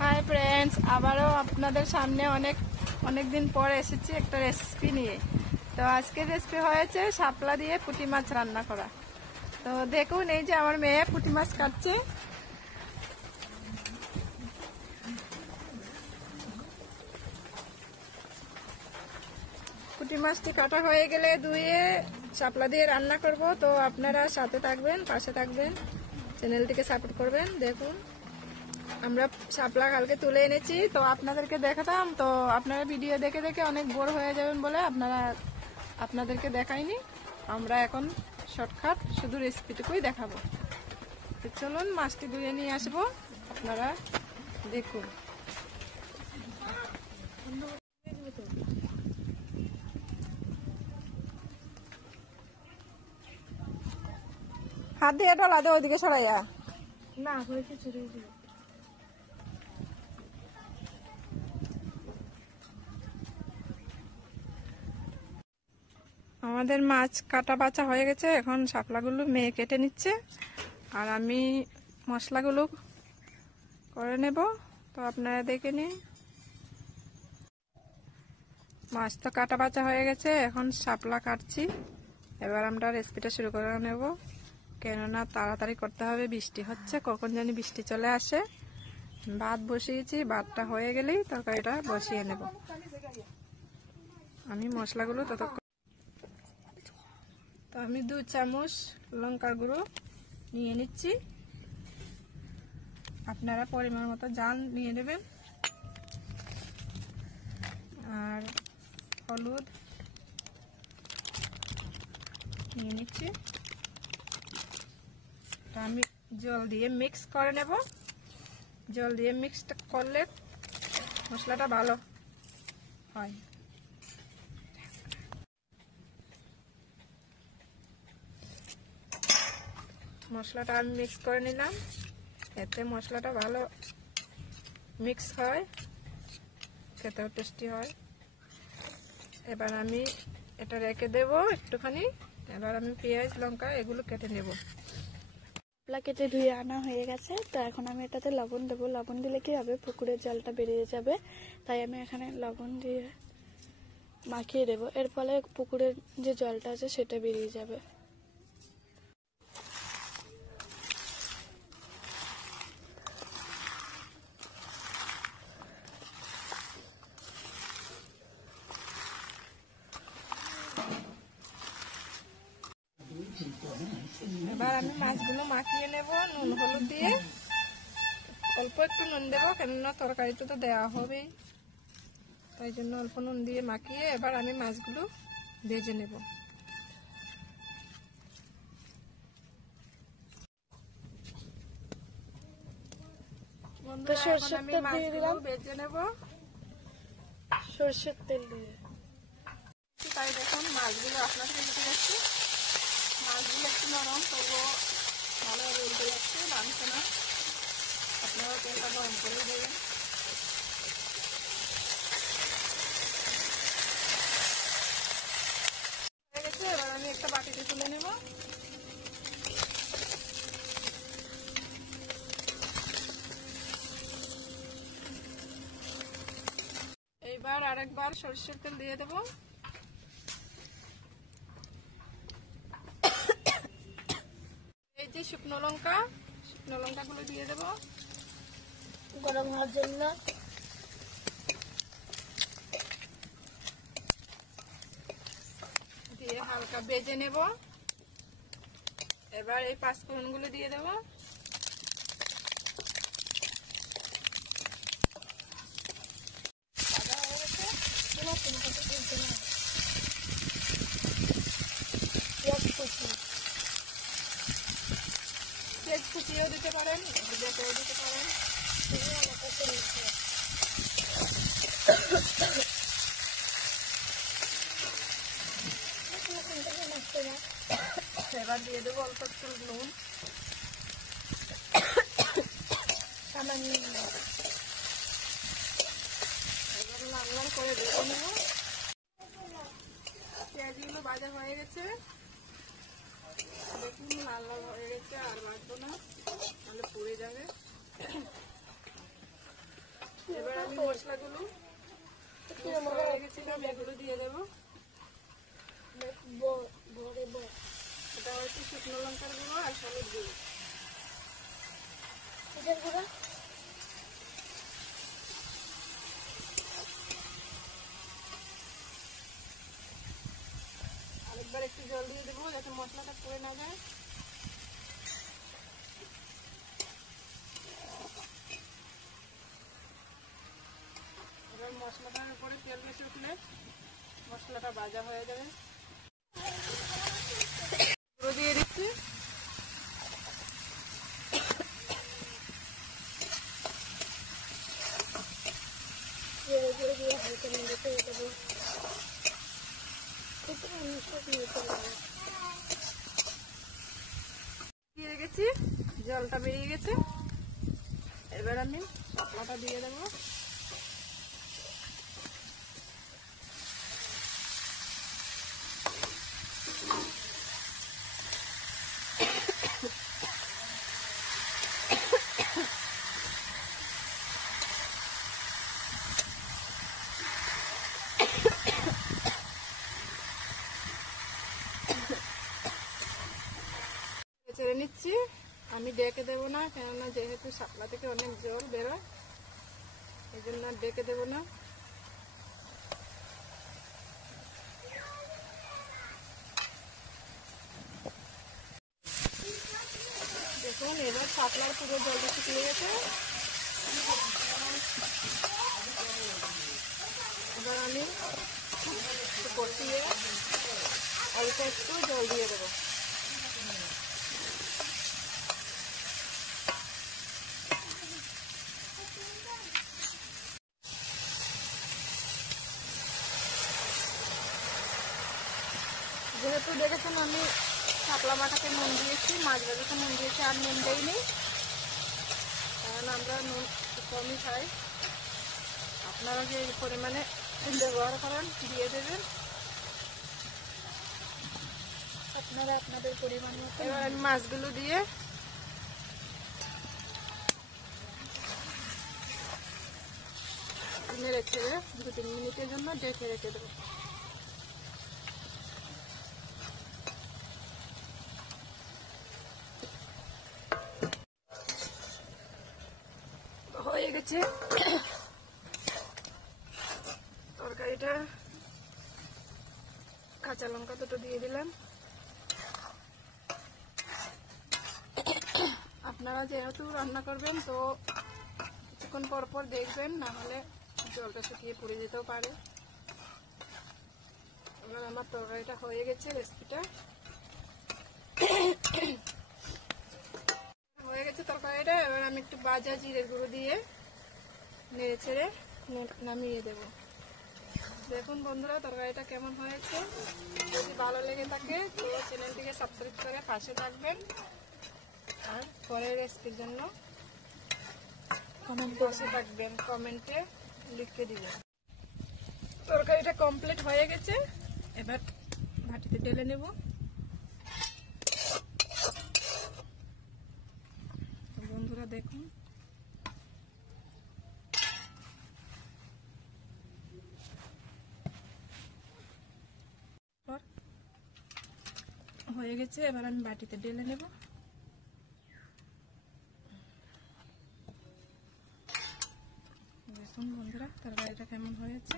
Hi friends, আবারও আপনাদের সামনে অনেক দিন পর এসেছি একটা রেসিপি নিয়ে। তো আজকের রেসিপি হয়েছে শাপলা দিয়ে পুঁটি মাছ রান্না করা। তো দেখুন, এই যে আমার মেয়ে পুঁটি মাছ কাটছে। পুঁটি মাছটি কাটা হয়ে গেলে ধুয়ে শাপলা দিয়ে রান্না করব। তো আপনারা সাথে থাকবেন, পাশে থাকবেন, চ্যানেলটিকে সাপোর্ট করবেন। দেখুন, আমরা শাপলা কালকে তুলে এনেছি, তো আপনাদেরকে দেখাতাম। তো আপনারা ভিডিও দেখে দেখে অনেক বোর হয়ে যাবেন বলে আপনাদেরকে দেখাইনি। আমরা এখন শর্টকাট শুধু রেসিপিটুকুই দেখাবো। তো চলুন মাছটি ধুয়ে নিয়ে আসবো, আপনারা দেখুন। হাত দিয়ে ডলা দে, ওইদিকে সরাইয়া না হয়েছে চুরি। আমাদের মাছ কাটা বাছা হয়ে গেছে, এখন শাপলাগুলো মেয়ে কেটে নিচ্ছে আর আমি মশলাগুলো করে নেব। তো আপনারা দেখে নিন। মাছ তো কাটা বাছা হয়ে গেছে, এখন শাপলা কাটছি। এবার আমরা রেসিপিটা শুরু করে নেব, কেননা তাড়াতাড়ি করতে হবে। বৃষ্টি হচ্ছে, কখন জানি বৃষ্টি চলে আসে। ভাত বসিয়েছি, ভাতটা হয়ে গেলেই তরকারিটা বসিয়ে নেব। আমি মশলাগুলো ততক্ষণ। তো আমি 2 চামচ লঙ্কার গুঁড়ো নিয়ে নিচ্ছি। আপনারা পরিমাণ মতো ঝাল নিয়ে নেবেন। আর হলুদ নিয়ে নিচ্ছি। তো আমি জল দিয়ে মিক্স করে নেব। জল দিয়ে মিক্সড করলে মশলাটা ভালো হয়। মশলাটা আমি মিক্স করে নিলাম, এতে মশলাটা ভালো মিক্স হয়, খেতেও টেস্টি হয়। এবার আমি এটা রেখে দেব একটুখানি। এবার আমি পেঁয়াজ লঙ্কা এগুলো কেটে নেব। শাপলা কেটে ধুয়ে আনা হয়ে গেছে। তো এখন আমি এটাতে লবণ দেবো। লবণ দিলে কি হবে, পুকুরের জলটা বেরিয়ে যাবে। তাই আমি এখানে লবণ দিয়ে মাখিয়ে দেবো। এর ফলে পুকুরের যে জলটা আছে সেটা বেরিয়ে যাবে। এবার আমি মাছগুলো মাখিয়ে নেব নুন হলুদ দিয়ে। অল্প একটু নুন দেবো, কেননা তরকারিতে তো দেওয়া হবেই, তাই জন্য অল্প নুন দিয়ে মাখিয়ে এবার আমি মাছগুলো ভেজে নেব। সরষের তেল দিয়ে দিলাম, ভেজে নেব সরষের তেল দিয়ে। তাই দেখুন মাছগুলো আপনাদের ভেজে যাচ্ছে। মাছগুলো একটু নরম, তবুও ভালোভাবে উল্টে যাচ্ছে, নামছে না। আপনারা তেলটা গরম করে দেবেন। হয়ে গেছে, এবার আমি একটা বাটিতে তুলে নেব। এইবার আরেকবার সরষের তেল দিয়ে দেব। এই যে শুকনো লঙ্কাগুলো দিয়ে দেব গরম হওয়ার জন্য। দিয়ে হালকা ভেজে নেব। এবার এই পাঁচফোড়নগুলো দিয়ে দেব। পেঁয়াজ কুচিয়েও দিতে পারেন, বেটেও দিতে পারেন। এবার দিয়ে দেবো অল্প একটু নুন, সামান্য। এবার লাল লাল করে ভেজে নেব। পেঁয়াজগুলো ভাজা হয়ে গেছে, দেখুন লাল লাল হয়ে গেছে। আর ভাজবো না, তাহলে পুড়ে যাবে। মশলাগুলো হয়ে গেছিলাম, এগুলো দিয়ে দেবো। এটা হচ্ছে শুকনো লঙ্কার গুঁড়ো আর হলুদ গুঁড়ো। আরেকবার একটু জল দিয়ে দেবো যাতে মশলাটা পুড়ে না যায়। এবার মশলাটার উপরে তেল বেশি উঠলে মশলাটা ভাজা হয়ে যাবে। গুঁড়ো দিয়ে দিচ্ছি। দিয়ে গেছি, জলটা বেরিয়ে গেছে। এবার আমি শাপলাটা দিয়ে দেবো। ছেড়ে নিচ্ছি। আমি ডেকে দেবো না, কেননা যেহেতু শাপলা থেকে অনেক জল বেরোয়, এই জন্য ডেকে দেবো না। দেখুন এবার শাপলার পুরো জলটা শুকিয়ে গেছে। এবার আমি একটু কষিয়ে অল্প একটু জল দিয়ে দেবো। যেহেতু দেখেছেন আমি শাপলা মাখাতে নুন দিয়েছি, মাছ ভাজাতে নুন দিয়েছি, আর নুন দেইনি, কারণ আমরা নুন কমই খাই। আপনারা যে পরিমাণে ব্যবহার করেন দিয়ে দেবেন। আপনারা আপনাদের পরিমাণ মতো। এবার আমি মাছগুলো দিয়ে নেড়ে ছেড়ে 2-3 মিনিটের জন্য ডেকে রেখে দেবো। হয়ে গেছে তরকারিটা। কাঁচা লঙ্কা দুটো দিয়ে দিলাম। আপনারা যেহেতু রান্না করবেন তো কিছুক্ষণ পর পর দেখবেন, না হলে জলটা শুকিয়ে পুড়ে যেতেও পারে। এবার আমার তরকারিটা হয়ে গেছে, রেসিপিটা হয়ে গেছে তরকারিটা। এবার আমি একটু ভাজা জিরের গুঁড়ো দিয়ে নেড়ে ছেড়ে নামিয়ে দেবো। দেখুন বন্ধুরা তরকারিটা কেমন হয়েছে। যদি ভালো লেগে থাকে তো চ্যানেলটিকে সাবস্ক্রাইব করে পাশে থাকবেন, আর পরের রেসিপির জন্য পাশে থাকবেন, কমেন্টে লিখে দিবেন। তরকারিটা কমপ্লিট হয়ে গেছে, এবার ভাটিতে ঢেলে নেব। বন্ধুরা দেখুন হয়ে গেছে, এবার আমি বাটিতে ঢেলে নেব। দেখুন বন্ধুরা তরকারিটা কেমন হয়েছে।